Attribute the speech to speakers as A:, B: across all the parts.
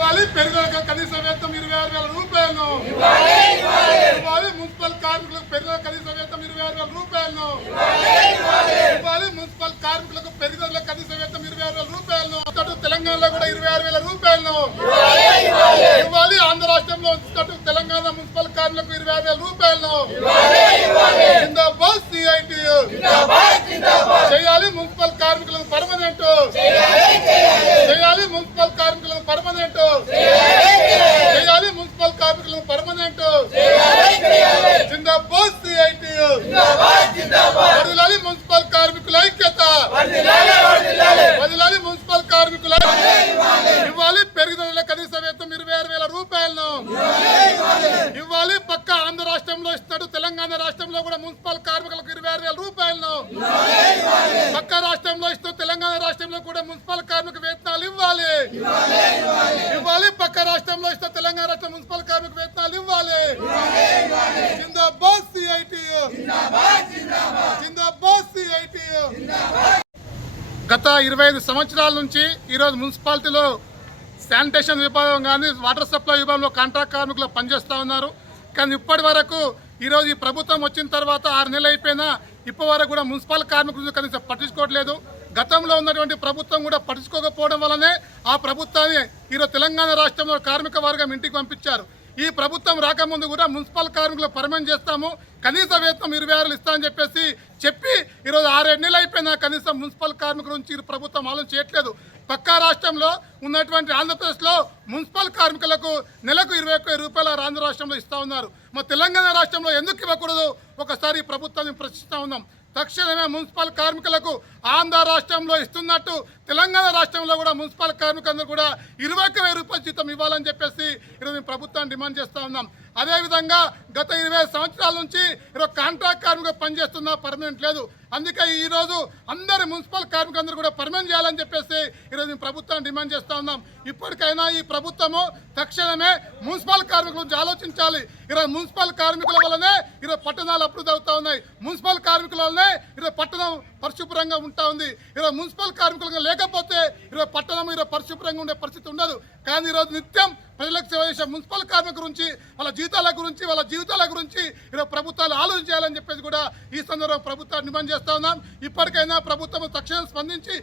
A: ఇవ్వాలి పెరిగిన కనీస వేతనం ఇరవై ఆరు వేల రూపాయలను ఇవ్వాలి మున్సిపల్ కార్మికులకు పెరిగిన కనీస వేతనం ఇరవై ఆరు వేల రూపాయలను ఇవ్వాలి మున్సిపల్ కార్మికులకు పెరిగిన కనీస వేతనం ఇరవై ఆరు వేల రూపాయలను తెలంగాణలో కూడా ఇరవై ఆరు వేల రూపాయలను ఇవ్వాలి ఆంధ్ర రాష్ట్రంలో తెలంగాణ మున్సిపల్ కార్మికులకు ఇరవై ఆరు వేల రూపాయలను చేయాలి మున్సిపల్ కార్మికులకు పర్మనెంట్ చేయాలి మున్సిపల్ కార్మికులకు పర్మనెంట్ చేయాలి మున్సిపల్ కార్మికులకు పర్మనెంట్ జిందాబాద్ వదిలాలి మున్సిపల్ కార్మికుల ఐక్యత. వదిలాలి మున్సిపల్ కార్మికుల ఇవ్వాలి పెరుగుదల కనీస వేతనం ఇరవై ఆరు వేల రూపాయలను. ఇవ్వాలి పక్క ఆంధ్ర రాష్ట్రంలో ఇస్తున్నాడు తెలంగాణ రాష్ట్రంలో కూడా మున్సిపల్ కార్మికులకు ఇరవై ఆరు వేల రూపాయలను. పక్క రాష్ట్రంలో ఇస్తూ తెలంగాణ రాష్ట్రంలో కూడా మున్సిపల్ కార్మిక వేతనాలు ఇవ్వాలి. ఇవ్వాలి పక్క రాష్ట్రంలో ఇస్తూ తెలంగాణ రాష్ట్ర మున్సిపల్ కార్మిక వేతనాలు ఇవ్వాలి. గత ఇరవై ఐదు సంవత్సరాల నుంచి ఈరోజు మున్సిపాలిటీలో శానిటేషన్ విభాగం కానీ వాటర్ సప్లై విభాగంలో కాంట్రాక్ట్ కార్మికులు పనిచేస్తూ ఉన్నారు. కానీ ఇప్పటి వరకు ఈరోజు ఈ ప్రభుత్వం వచ్చిన తర్వాత ఆరు నెలలు అయిపోయినా ఇప్పటి వరకు కూడా మున్సిపల్ కార్మికులు కనీసం పట్టించుకోవట్లేదు. గతంలో ఉన్నటువంటి ప్రభుత్వం కూడా పట్టించుకోకపోవడం వల్లనే ఆ ప్రభుత్వాన్ని ఈరోజు తెలంగాణ రాష్ట్రంలో కార్మిక వర్గం ఇంటికి పంపించారు. ఈ ప్రభుత్వం రాకముందు కూడా మున్సిపల్ కార్మికులు పర్మనెంట్ చేస్తాము. కనీస వేతనం ఇరవై ఆరులు ఇస్తామని చెప్పేసి చెప్పి ఈరోజు ఆరేడు నెలలు అయిపోయినా కనీసం మున్సిపల్ కార్మికుల నుంచి ప్రభుత్వం ఆలోచన చేయట్లేదు. పక్కా రాష్ట్రంలో ఉన్నటువంటి ఆంధ్రప్రదేశ్లో మున్సిపల్ కార్మికులకు నెలకు ఇరవై ఒక్క రూపాయల ఆంధ్ర రాష్ట్రంలో ఇస్తా ఉన్నారు. మా తెలంగాణ రాష్ట్రంలో ఎందుకు ఇవ్వకూడదు? ఒకసారి ప్రభుత్వాన్ని ప్రశ్నిస్తూ ఉన్నాం. తక్షణమే మున్సిపల్ కార్మికులకు ఆంధ్ర రాష్ట్రంలో ఇస్తున్నట్టు తెలంగాణ రాష్ట్రంలో కూడా మున్సిపల్ కార్మికులందరూ కూడా ఇరవై ఒక్క వెయ్యి రూపాయల జీతం ఇవ్వాలని చెప్పేసి ఈరోజు మేము ప్రభుత్వాన్ని డిమాండ్ చేస్తూ ఉన్నాం. అదేవిధంగా గత ఇరవై సంవత్సరాల నుంచి ఈరోజు కాంట్రాక్ట్ కార్మికులు పనిచేస్తున్నా పర్మనెంట్ లేదు. అందుకే ఈ రోజు అందరి మున్సిపల్ కార్మికులందరూ కూడా పర్మనెంట్ చేయాలని చెప్పేసి ఈరోజు మేము ప్రభుత్వాన్ని డిమాండ్ చేస్తూ ఉన్నాం. ఇప్పటికైనా ఈ ప్రభుత్వము తక్షణమే మున్సిపల్ కార్మికుల గురించి ఆలోచించాలి. ఈరోజు మున్సిపల్ కార్మికుల వల్లనే ఈరోజు పట్టణాలు అభివృద్ధి అవుతా ఉన్నాయి. మున్సిపల్ కార్మికుల వల్లనే ఈరోజు పట్టణం పరిశుభ్రంగా ఉంటా ఉంది. ఈరోజు మున్సిపల్ కార్మికులుగా లేకపోతే ఈరోజు పట్టణం ఈరోజు పరిశుభ్రంగా ఉండే పరిస్థితి ఉండదు. కానీ ఈరోజు నిత్యం ప్రజలకు సేవ చేసే మున్సిపల్ కార్మిక గురించి వాళ్ళ జీతాల గురించి వాళ్ళ జీవితాల గురించి ఈరోజు ప్రభుత్వాలు ఆలోచించాలని చెప్పేసి కూడా ఈ సందర్భంలో ప్రభుత్వాన్ని డిమాండ్ చేస్తా ఉన్నాం. ఇప్పటికైనా ప్రభుత్వం తక్షణం స్పందించి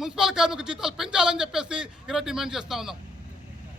A: మున్సిపల్ కార్మిక జీతాలు పెంచాలని చెప్పేసి ఈరోజు డిమాండ్ చేస్తా ఉన్నాం.